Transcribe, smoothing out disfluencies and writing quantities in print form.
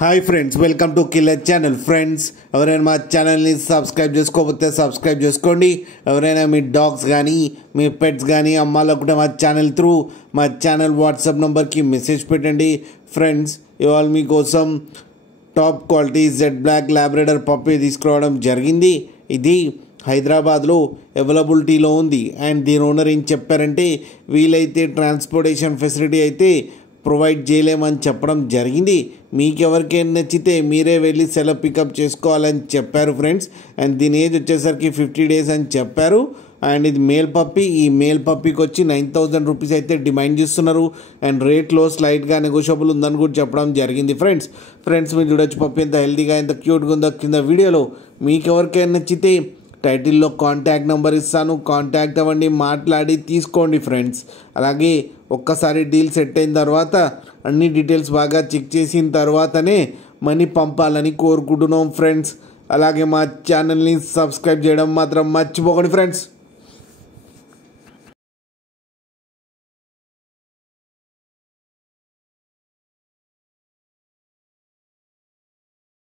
Hi friends, welcome to killer channel. Friends, ఎవరైనా మా ఛానల్ని సబ్స్క్రైబ్ చేసుకోకపోతే సబ్స్క్రైబ్ చేసుకోండి. ఎవరైనా మీ డాగ్స్ కానీ మీ పెట్స్ కానీ అమ్మాలనుకుంటే మా ఛానల్ త్రూ మా ఛానల్ వాట్సాప్ నెంబర్కి మెసేజ్ పెట్టండి. ఫ్రెండ్స్, ఇవాళ మీకోసం top quality Z black Labrador puppy తీసుకురావడం జరిగింది. ఇది హైదరాబాద్లో అవైలబిలిటీలో ఉంది. అండ్ దీని ఓనర్ ఏం చెప్పారంటే, వీలైతే ట్రాన్స్పోర్టేషన్ ఫెసిలిటీ అయితే ప్రొవైడ్ చేయలేమని చెప్పడం జరిగింది. మీకు ఎవరికైనా నచ్చితే మీరే వెళ్ళి సెలవు పికప్ చేసుకోవాలని చెప్పారు ఫ్రెండ్స్. అండ్ దీని ఏజ్ వచ్చేసరికి 50 days అని చెప్పారు. అండ్ ఇది మేల్ పప్పీ. ఈ మేల్ పప్పీకి వచ్చి 9,000 రూపీస్ అయితే డిమాండ్ చేస్తున్నారు. అండ్ రేట్లో స్లైట్గా నెగోషియబుల్ ఉందని కూడా చెప్పడం జరిగింది. ఫ్రెండ్స్ మీరు చూడొచ్చు పప్పీ ఎంత హెల్తీగా ఎంత క్యూట్గా ఉందో కింద వీడియోలో. మీకు ఎవరికైనా నచ్చితే టైటిల్లో కాంటాక్ట్ నెంబర్ ఇస్తాను, కాంటాక్ట్ అవ్వండి, మాట్లాడి తీసుకోండి ఫ్రెండ్స్. అలాగే ఒక్కసారి డీల్ సెట్ అయిన తర్వాత అన్ని డీటెయిల్స్ బాగా చెక్ చేసిన తర్వాతనే మనీ పంపాలని కోరుకుంటున్నాం ఫ్రెండ్స్. అలాగే మా ఛానల్ని సబ్స్క్రైబ్ చేయడం మాత్రం మర్చిపోకండి ఫ్రెండ్స్.